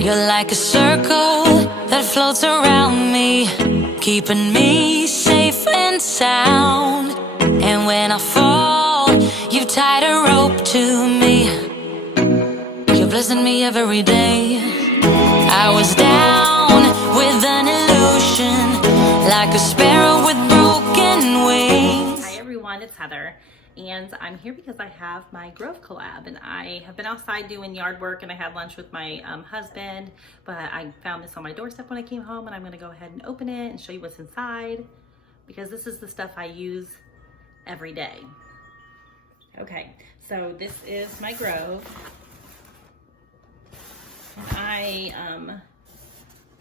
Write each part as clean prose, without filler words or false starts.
You're like a circle that floats around me, keeping me safe and sound. And when I fall, you've tied a rope to me. You're blessing me every day. I was down with an illusion, like a sparrow with broken wings. Hi everyone, it's Heather, and I'm here because I have my Grove collab, and I have been outside doing yard work, and I had lunch with my husband, but I found this on my doorstep when I came home, and I'm going to go ahead and open it and show you what's inside, because this is the stuff I use every day. Okay, so this is my Grove.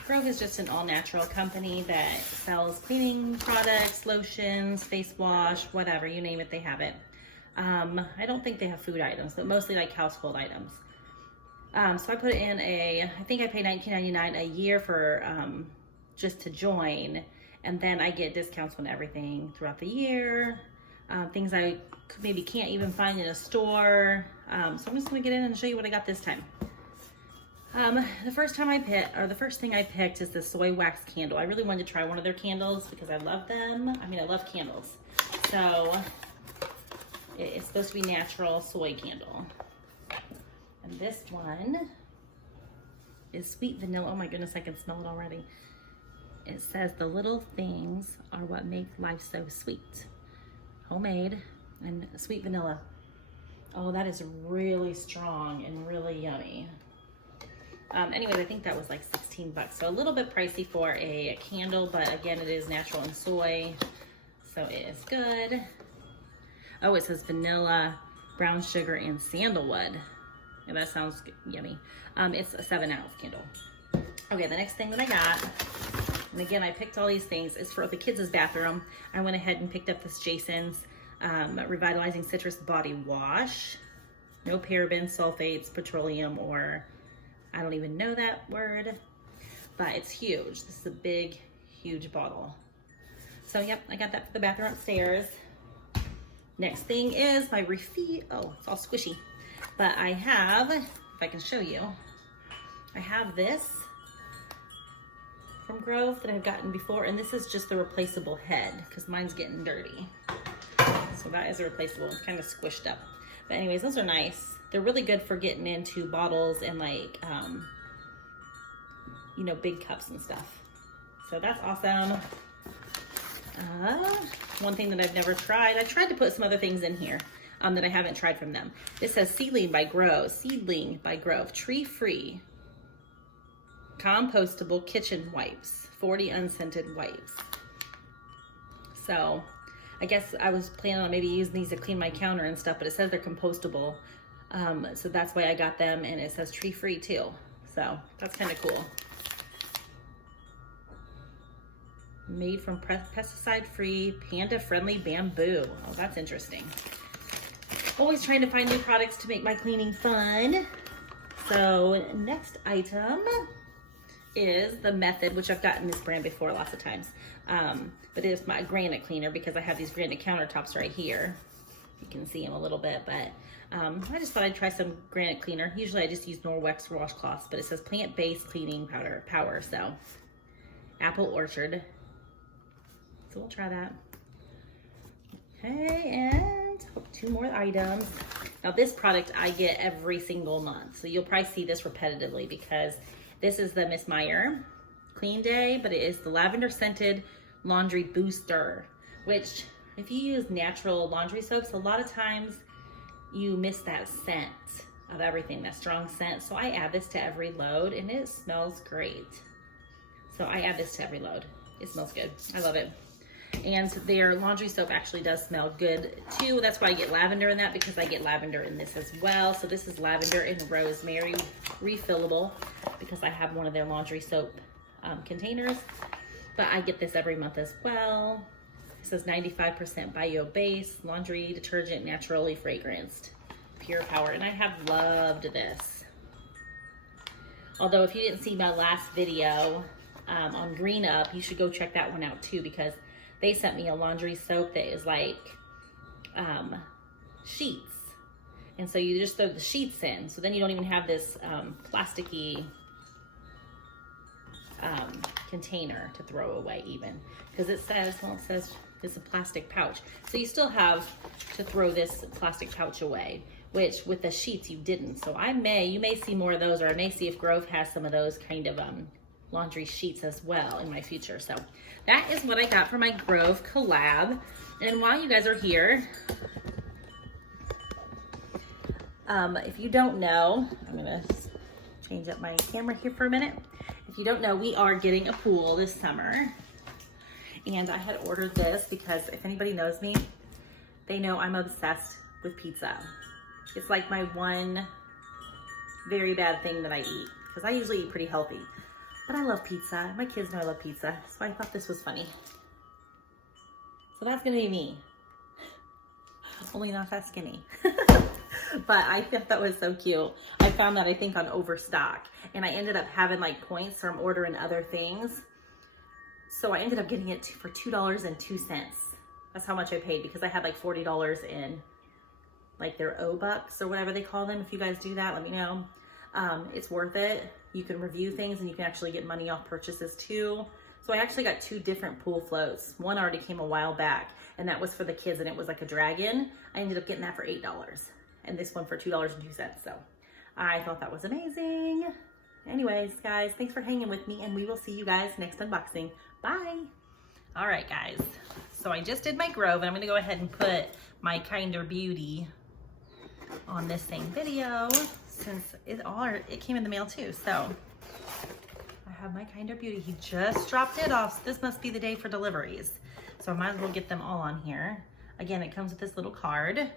Grove is just an all-natural company that sells cleaning products, lotions, face wash, whatever, you name it, they have it. I don't think they have food items, but mostly like household items. So I put in I think I pay $19.99 a year for just to join, and then I get discounts on everything throughout the year, things I maybe can't even find in a store. So I'm just gonna get in and show you what I got this time. The first thing I picked is the soy wax candle. I really wanted to try one of their candles because I love them. I mean, I love candles. So it's supposed to be natural soy candle. And this one is sweet vanilla. Oh my goodness, I can smell it already. It says the little things are what make life so sweet. Homemade and sweet vanilla. Oh, that is really strong and really yummy. Anyways, I think that was like 16 bucks. So a little bit pricey for a candle, but again, it is natural and soy, so it is good. Oh, it says vanilla, brown sugar, and sandalwood. Yeah, that sounds yummy. It's a 7-ounce candle. Okay, the next thing that I got, and again, I picked all these things, is for the kids' bathroom. I went ahead and picked up this Jason's Revitalizing Citrus Body Wash. No parabens, sulfates, petroleum, or I don't even know that word, but it's huge. This is a big, huge bottle. So yep, I got that for the bathroom upstairs. Next thing is my Referral. Oh, it's all squishy. But I have, if I can show you, I have this from Grove that I've gotten before, and this is just the replaceable head because mine's getting dirty. So that is a replaceable. It's kind of squished up. But anyways, those are nice. They're really good for getting into bottles and like, you know, big cups and stuff. So that's awesome. One thing that I've never tried, I tried to put some other things in here that I haven't tried from them. This says Seedling by Grove, tree-free, compostable kitchen wipes, 40 unscented wipes. So I guess I was planning on maybe using these to clean my counter and stuff, but it says they're compostable. So that's why I got them, and it says tree-free too. So that's kind of cool. Made from pesticide-free, panda-friendly bamboo. Oh, that's interesting. Always trying to find new products to make my cleaning fun. So next item is the Method, which I've gotten this brand before lots of times. But it is my granite cleaner because I have these granite countertops right here. You can see them a little bit, but I just thought I'd try some granite cleaner. Usually I just use Norwex washcloths, but it says plant-based cleaning power, so apple orchard. So we'll try that. Okay, and 2 more items. Now this product I get every single month, so you'll probably see this repetitively because this is the Miss Meyer Clean Day, but it is the lavender scented laundry booster, which if you use natural laundry soaps, a lot of times you miss that scent of everything, that strong scent. So I add this to every load and it smells great. So I add this to every load. It smells good. I love it. And their laundry soap actually does smell good too. That's why I get lavender in that, because I get lavender in this as well. So this is lavender and rosemary refillable because I have one of their laundry soap containers, but I get this every month as well. It says 95% bio-based, laundry detergent, naturally fragranced, pure power. And I have loved this. Although if you didn't see my last video on Green Up, you should go check that one out too, because they sent me a laundry soap that is like sheets. And so you just throw the sheets in. So then you don't even have this plasticky container to throw away even. Because it says, well, it says it's a plastic pouch. So you still have to throw this plastic pouch away, which with the sheets you didn't. So you may see more of those, or I may see if Grove has some of those kind of laundry sheets as well in my future. So that is what I got for my Grove collab. And while you guys are here, if you don't know, I'm gonna change up my camera here for a minute. If you don't know, we are getting a pool this summer. And I had ordered this because if anybody knows me, they know I'm obsessed with pizza. It's like my one very bad thing that I eat, because I usually eat pretty healthy. But I love pizza. My kids know I love pizza, so I thought this was funny. So that's gonna be me. Only not that skinny. But I thought that was so cute. I found that, I think, on Overstock. And I ended up having like points from ordering other things. So I ended up getting it for $2.02. That's how much I paid, because I had like $40 in like their O-Bucks or whatever they call them. If you guys do that, let me know. It's worth it. You can review things and you can actually get money off purchases too. So I actually got 2 different pool floats. One already came a while back, and that was for the kids, and it was like a dragon. I ended up getting that for $8, and this one for $2.02. So I thought that was amazing. Anyways, guys, thanks for hanging with me, and we will see you guys next unboxing. Bye. All right, guys. So I just did my Grove, and I'm gonna go ahead and put my Kinderbeauty on this same video, since it came in the mail too. So I have my Kinderbeauty. He just dropped it off. So this must be the day for deliveries. So I might as well get them all on here. Again, it comes with this little card.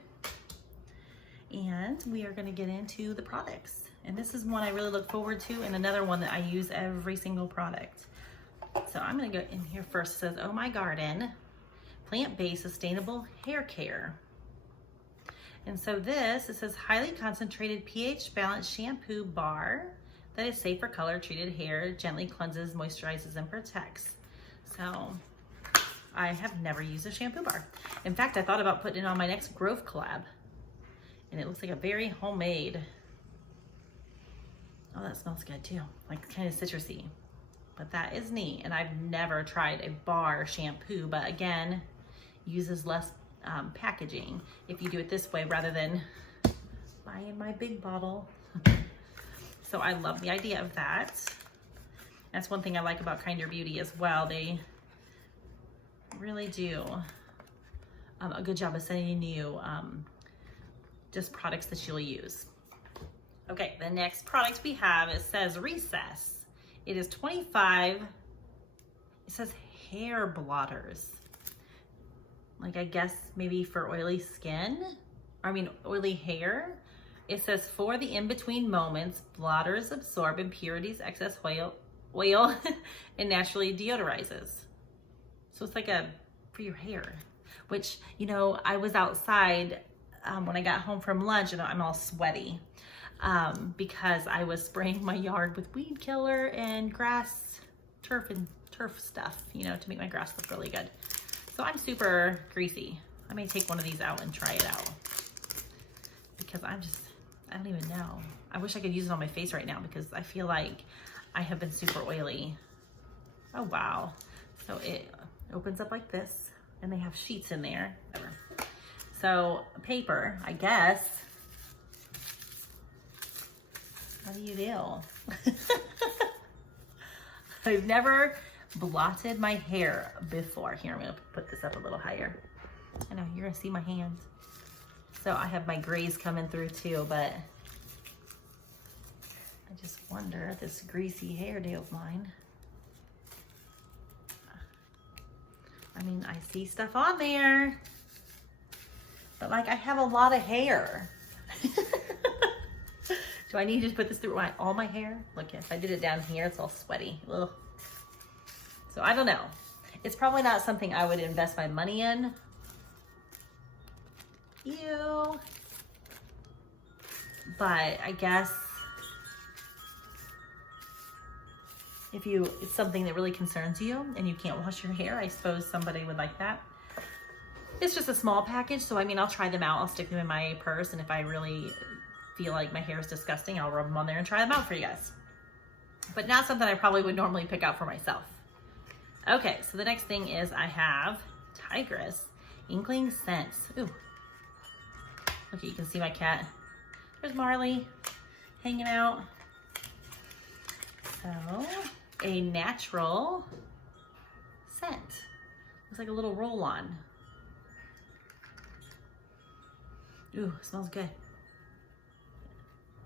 And we are gonna get into the products. And this is one I really look forward to, and another one that I use every single product. So I'm gonna go in here first. It says, Oh My Garden, plant-based sustainable hair care. And so this, it says highly concentrated pH balanced shampoo bar that is safe for color treated hair, gently cleanses, moisturizes, and protects. So I have never used a shampoo bar. In fact, I thought about putting it on my next Grove collab. And it looks like a very homemade. Oh, that smells good too. Like kind of citrusy. But that is neat. And I've never tried a bar shampoo, but again, uses less packaging if you do it this way rather than buying my big bottle. So I love the idea of that. That's one thing I like about Kinderbeauty as well. They really do a good job of sending you just products that you'll use. Okay, the next product we have, it says Recess. It is 25, it says hair blotters. Like, I guess maybe for oily skin, oily hair. It says for the in-between moments, blotters absorb impurities, excess oil, and naturally deodorizes. So it's like for your hair, which, you know, I was outside when I got home from lunch and I'm all sweaty because I was spraying my yard with weed killer and turf stuff, you know, to make my grass look really good. So I'm super greasy. I may take one of these out and try it out because I don't even know. I wish I could use it on my face right now because I feel like I have been super oily. Oh, wow. So it opens up like this and they have sheets in there. Whatever. So paper, I guess. What do you do? I've never blotted my hair before. Here, I'm gonna put this up a little higher. I know, you're gonna see my hands. So I have my grays coming through too, but I just wonder, this greasy hairdo of mine. I mean, I see stuff on there, but like I have a lot of hair. Do I need to put this through all my hair? Look, if I did it down here, it's all sweaty. Ugh. So I don't know. It's probably not something I would invest my money in. Ew. But I guess if it's something that really concerns you and you can't wash your hair, I suppose somebody would like that. It's just a small package, so I mean, I'll try them out. I'll stick them in my purse, and if I really feel like my hair is disgusting, I'll rub them on there and try them out for you guys. but not something I probably would normally pick out for myself. Okay, so the next thing is I have Tigress Inkling Scents. Ooh, look, you can see my cat. There's Marley hanging out. So, a natural scent. Looks like a little roll-on. Ooh, smells good.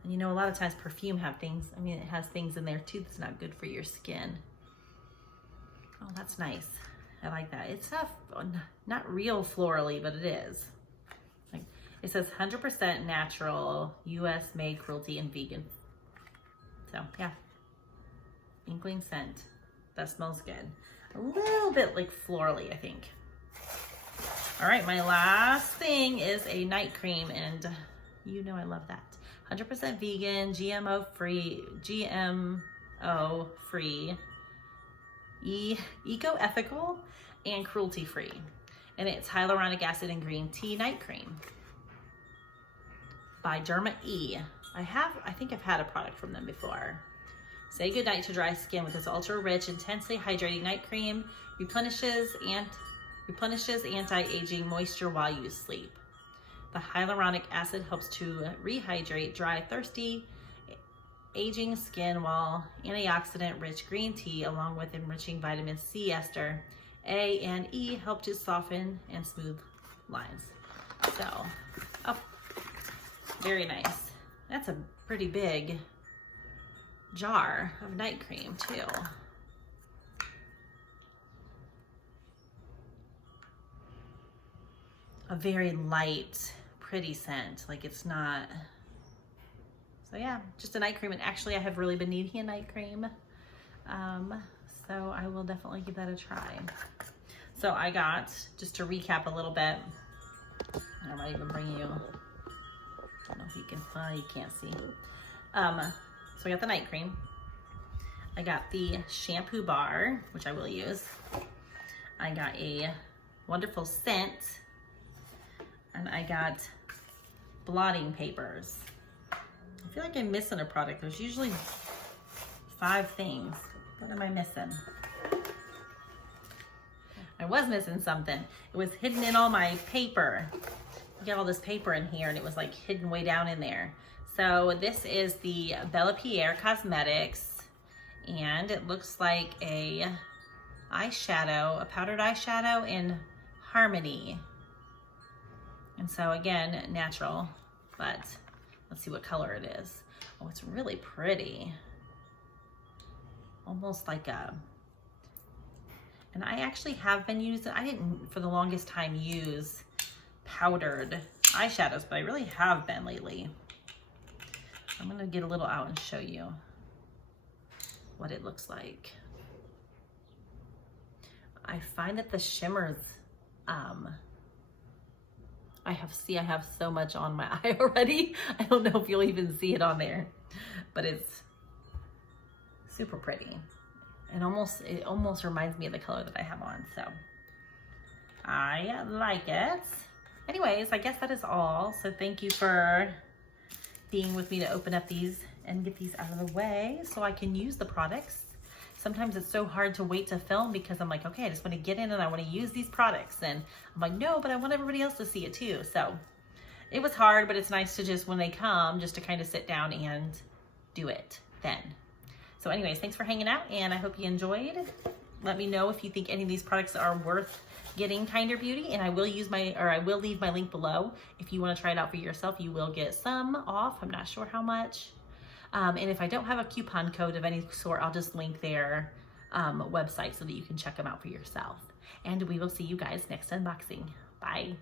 And you know, a lot of times perfume have things, I mean, it has things in there too that's not good for your skin. Oh, that's nice. I like that. It's not real florally, but it is. Like, it says 100% natural, US made, cruelty and vegan. So yeah, Inkling scent. That smells good. A little bit like florally, I think. All right, my last thing is a night cream, and you know I love that. 100% vegan, GMO free, eco-ethical, and cruelty-free. And it's hyaluronic acid and green tea night cream by Derma E. I think I've had a product from them before. Say goodnight to dry skin with this ultra-rich, intensely hydrating night cream. Replenishes anti-aging moisture while you sleep. The hyaluronic acid helps to rehydrate dry, thirsty, aging skin, while antioxidant-rich green tea, along with enriching vitamin C, ester, A, and E, help to soften and smooth lines. So, oh, very nice. That's a pretty big jar of night cream too. A very light, pretty scent. Like, it's not, so yeah, just a night cream. And actually I have really been needing a night cream. So I will definitely give that a try. So I got, just to recap a little bit, I might even bring you, I don't know if you can, you can't see. So I got the night cream. I got the shampoo bar, which I will use. I got a wonderful scent. And I got blotting papers. I feel like I'm missing a product. There's usually 5 things. What am I missing? I was missing something. It was hidden in all my paper. I got all this paper in here and it was like hidden way down in there. So this is the Bella Pierre Cosmetics, and it looks like a eyeshadow, a powdered eyeshadow in Harmony. And so again, natural, but let's see what color it is. Oh, it's really pretty. Almost like a, and I actually have been using, I didn't for the longest time use powdered eyeshadows, but I really have been lately. I'm gonna get a little out and show you what it looks like. I find that the shimmers, I have so much on my eye already. I don't know if you'll even see it on there, but it's super pretty. And it almost reminds me of the color that I have on, so I like it. Anyways, I guess that is all. So thank you for being with me to open up these and get these out of the way so I can use the products. Sometimes it's so hard to wait to film because I'm like, okay, I just want to get in and I want to use these products. And I'm like, no, but I want everybody else to see it too. So it was hard, but it's nice to just, when they come, just to kind of sit down and do it then. So anyways, thanks for hanging out and I hope you enjoyed. Let me know if you think any of these products are worth getting Kinderbeauty, and I will leave my link below. If you want to try it out for yourself, you will get some off. I'm not sure how much. And if I don't have a coupon code of any sort, I'll just link their website so that you can check them out for yourself. And we will see you guys next unboxing. Bye.